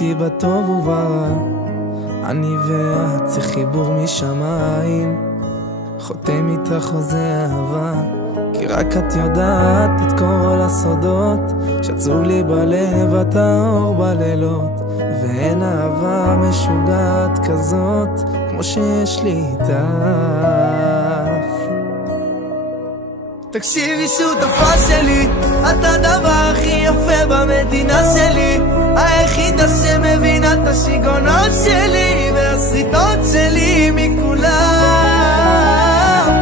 איתי בטוב וברע, אני ואת זה חיבור משמיים, חותם איתך חוזה אהבה, כי רק את יודעת את כל הסודות, שעצוב לי בלב את האור בלילות, ואין אהבה משוגעת כזאת כמו שיש לי איתך. תקשיבי שותפה שלי, את הדבר הכי יפה במדינה שלי, היחידה שמבינה את השיגעונות שלי והסריטות שלי מכולם.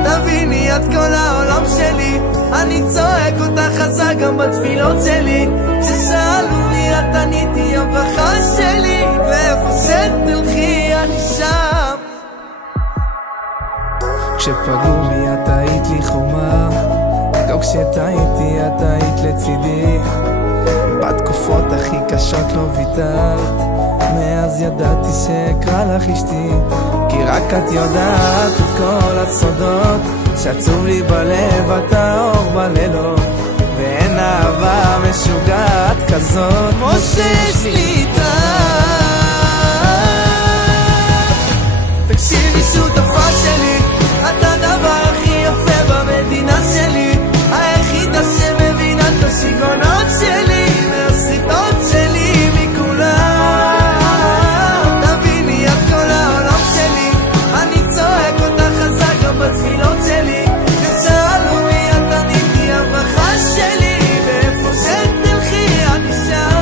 תביני את כל העולם שלי, אני צועק אותך חזק גם בתפילות שלי, כששאלו מי את עניתי הברכה שלי, ואיפה שתלכי אני שם. כשפגעו בי את היית לי חומה, גם כשטעיתי את היית לצידי, בתקופות הכי קשות לא ויתרת, מאז ידעתי שאקרא לך אשתי, כי רק את יודעת את כל הסודות, שעצוב לי בלב את האור בלילות, ואין אהבה משוגעת כזאת כמו שיש לי איתך. תקשיבי שותפה שלי, את הדבר הכי יפה במדינה שלי, היחידה שמבינה את השיגעונות שלי והסריטות שלי מכולם. תביני את כל העולם שלי, אני צועק אותך חזק גם בתפילות שלי, כששאלו מי את עניתי הברכה שלי, ואיפה שתלכי אני שם.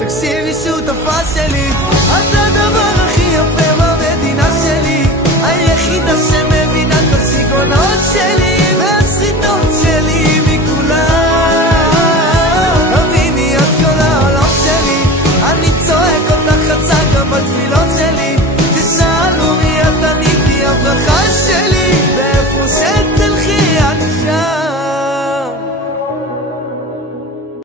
תקשיבי שותפה שלי,